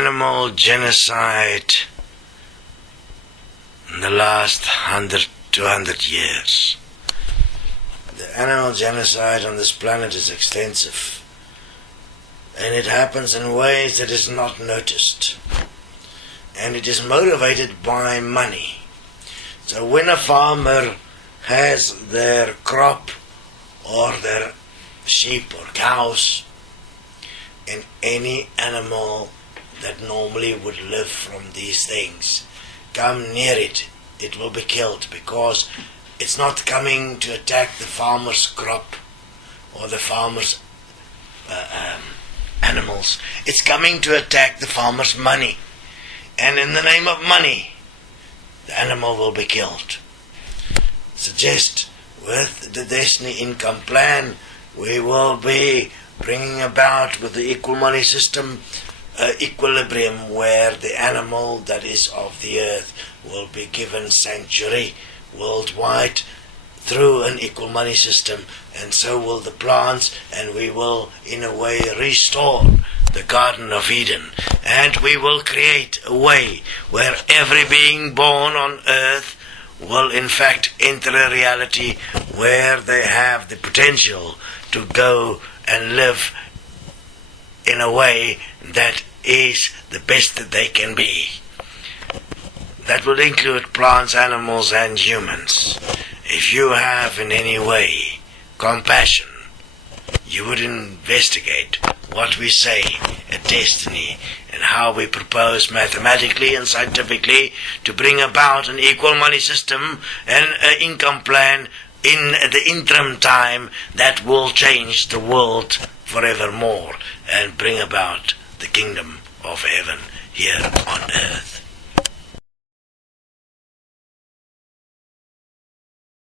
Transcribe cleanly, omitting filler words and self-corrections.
animal genocide in the last 100, 200 years. The animal genocide on this planet is extensive, and it happens in ways that is not noticed, and it is motivated by money. So when a farmer has their crop or their sheep or cows, and any animal that normally would live from these things come near it, it will be killed, because it's not coming to attack the farmer's crop or the farmer's animals. It's coming to attack the farmer's money. And in the name of money, the animal will be killed. Suggest with the Destiny income plan, we will be bringing about with the equal money system equilibrium, where the animal that is of the earth will be given sanctuary worldwide through an equal money system, and so will the plants, and we will in a way restore the Garden of Eden, and we will create a way where every being born on earth will in fact enter a reality where they have the potential to go and live in a way that is the best that they can be. That would include plants, animals, and humans. If you have in any way compassion, you would investigate what we say at Destiny and how we propose mathematically and scientifically to bring about an equal money system and an income plan in the interim time that will change the world forevermore and bring about the kingdom of heaven here on earth.